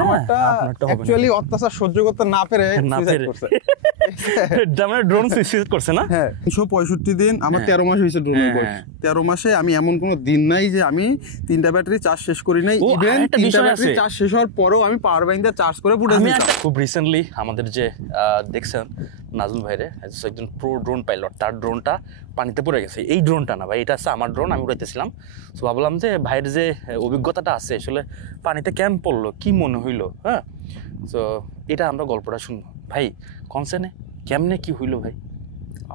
আমারটা অ্যাকচুয়ালি অত্যাচার সহ্য করতে না পেরে সুইসাইড করছে। মানে ড্রোন সুইসাইড করছে না? হ্যাঁ 365 দিন আমার 13 মাস হয়েছে ড্রোনের বয়স। 13 মাসে আমি এমন কোনো দিন নাই যে আমি 3টা ব্যাটারি চার্জ শেষ করি নাই। ইভেন 3টা ব্যাটারি চার্জ শেষ হওয়ার পরেও আমি পাওয়ার ব্যাংক দিয়ে চার্জ করে ফুটে দিয়েছি। খুব রিসেন্টলি আমাদের যে দেখছেন নাজমুল ভাইরে, একজন প্রো ড্রোন পাইলট, তার ড্রোনটা পানিতে পড়ে গেছে। এই ড্রোনটা না ভাই, এটা হচ্ছে আমার ড্রোন, আমি উড়াইতেছিলাম। তো ভাবলাম যে ভাইয়ের যে অভিজ্ঞতাটা আছে আসলে পানিতে কেমন পড়লো, কি মনে হইলো। হ্যাঁ, তো এটা আমরা গল্পটা শুনবো। ভাই কনসেনে কেমনে কি হইলো ভাই?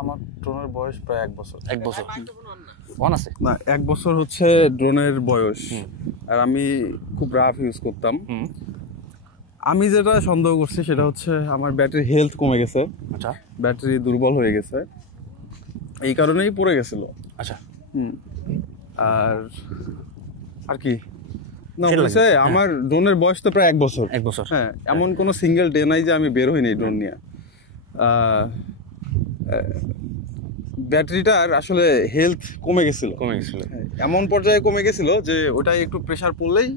আমার ড্রোনের বয়স প্রায় 1 বছর। 1 বছর অন আছে না, 1 বছর হচ্ছে ড্রোনের বয়স। আর আমি খুব রাফ ইউজ করতাম। আমি যেটা সন্দেহ করছি সেটা হচ্ছে আমার ব্যাটারি হেলথ কমে গেছে। আচ্ছা, ব্যাটারি দুর্বল হয়ে গেছে, এই কারণেই পড়ে গেছিল। আচ্ছা, আর কি না বলছে আমার ড্রোনের বয়স তো প্রায় 1 বছর। 1 বছর। হ্যাঁ, এমন কোনো সিঙ্গেল ডে নাই যে আমি বের হইনি ড্রোন নিয়ে। ব্যাটারিটার আসলে হেলথ কমে গেছিল। এমন পর্যায়ে কমে গেছিল যে ওটাই একটু প্রেসার পড়লেই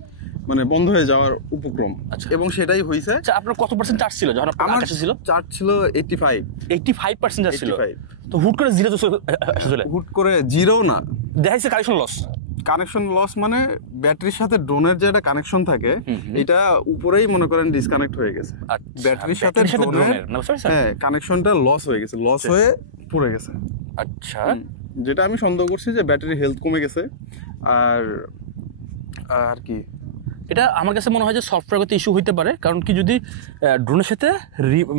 মানে বন্ধ হয়ে যাওয়ার উপক্রম। এবং সেটাই হয়েছে। আচ্ছা, আপনার কত পার্সেন্ট চার্জ ছিল যখন আপনার কাছে ছিল? চার্জ ছিল 85% চার্জ ছিল। তো হুট করে জিরো চলে? হুট করে জিরো না, দেখাইছে কানেকশন লস। কানেকশন লস মানে ব্যাটারির সাথে ড্রোনের যে একটা কানেকশন থাকে, এটা উপরেই মনে করেন ডিসকানেক্ট হয়ে গেছে। ব্যাটারির সাথে ড্রোনের হ্যাঁ কানেকশনটা লস হয়ে গেছে, লস হয়ে পড়ে গেছে। আচ্ছা, যেটা আমি সন্দেহ করছি যে ব্যাটারি হেলথ কমে গেছে। আর কি এটা আমার কাছে মনে হয় যে সফটওয়্যারগত ইস্যু হইতে পারে। কারণ কি যদি ড্রোনের সাথে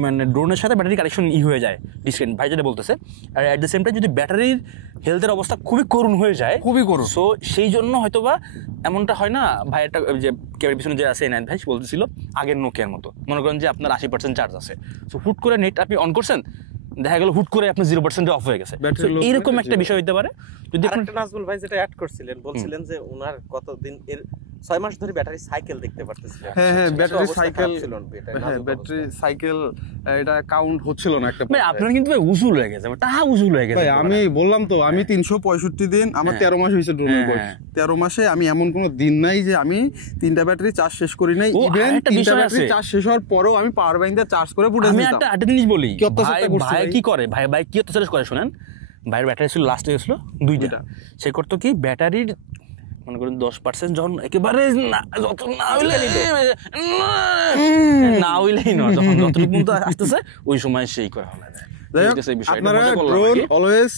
মানে ড্রোনের সাথে ব্যাটারি কানেকশন হয়ে যায়, ডিসকানেক্ট ভাই যেটা বলতেছে, আর অ্যাট দ্য সেম টাইম যদি ব্যাটারির হেলথের অবস্থা খুবই করুণ হয়ে যায়, খুবই করুণ, সো সেই জন্য হয়তো বা এমনটা হয় না। ভাই একটা যে ক্যামেরার পিছনে যে আছে এনায়েত ভাই বলতেছিল আগের নোকিয়ার মতো, মনে করেন যে আপনার 80% চার্জ আছে, সো হুট করে নেট আপনি অন করছেন, দেখা গেল হুট করে আপনার 0% অফ হয়ে গেছে। এরকম একটা বিষয় হইতে পারে। যদি একটা নাজমুল ভাই যেটা অ্যাড করছিলেন, বলছিলেন যে ওনার কতদিন এর 6 মাস ধরে ব্যাটারি সাইকেল দেখতে পারতেছিলেন। হ্যাঁ, ব্যাটারি সাইকেল ছিল, ব্যাটারি সাইকেল এটা কাউন্ট হচ্ছিল না একটা। ভাই আপনার কিন্তু ভাই উজুল হয়ে গেছে, উজুল হয়ে গেছে ভাই। আমি বললাম তো আমি 365 দিন, আমার 13 মাস হয়েছে ড্রোনের বয়স। 13 মাসে আমি এমন কোনো দিন নাই যে আমি 3টা ব্যাটারি চার্জ শেষ করি নাই। ইভেন 3টা ব্যাটারি চার্জ শেষ হওয়ার পরেও আমি পাওয়ার ব্যাংক দিয়ে চার্জ করে ফুটে দিতাম। আমি একটা জিনিস বলি, ভাই কি করে, ভাই কি অত্যাচার করে শুনেন। ভাইয়ের ব্যাটারি ছিল লাস্টে গেছিল 2টা। সে করতো কি, ব্যাটারির মনে করেন 10% যখন একেবারে যত না হইলেই না, যখন যতটুকু আসতেছে ওই সময় সেই করা হবে। আপনারা ড্রোন অলওয়েজ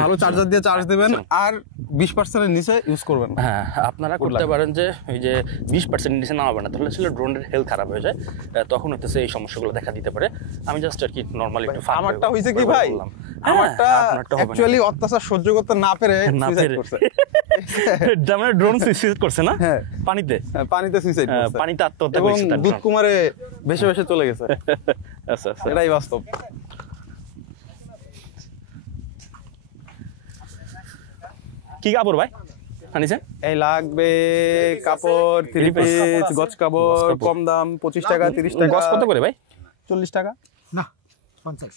ভালো চার্জার দিয়ে চার্জ দেবেন আর 20% এর নিচে ইউজ করবেন। হ্যাঁ, আপনারা করতে পারেন যে ওই যে 20% নিচে নামাবেন না, তাহলে আসলে ড্রোনের হেলথ খারাপ হয়ে যায়, তখন হইতেছে এই সমস্যাগুলো দেখা দিতে পারে। আমি জাস্ট আর কি নরমালি একটু আমারটা হইছে কি ভাই, আমারটা অ্যাকচুয়ালি অত্যাচার সহ্য করতে না পেরে সুইসাইড করছে। মানে ড্রোন সুইসাইড করছে না? হ্যাঁ, পানিতে সুইসাইড করছে, পানিতে আত্মহত্যা করেছে, এবং দুধ কুমারে ভেসে ভেসে চলে গেছে। আচ্ছা, এটাই বাস্তব। কি কাপড় ভাই আনিছে? এই লাগবে কাপড়, 3 পিস, গজ কাপড়, কম দাম 25 টাকা 30 টাকা। গজ কত করে ভাই? 40 টাকা। না 50।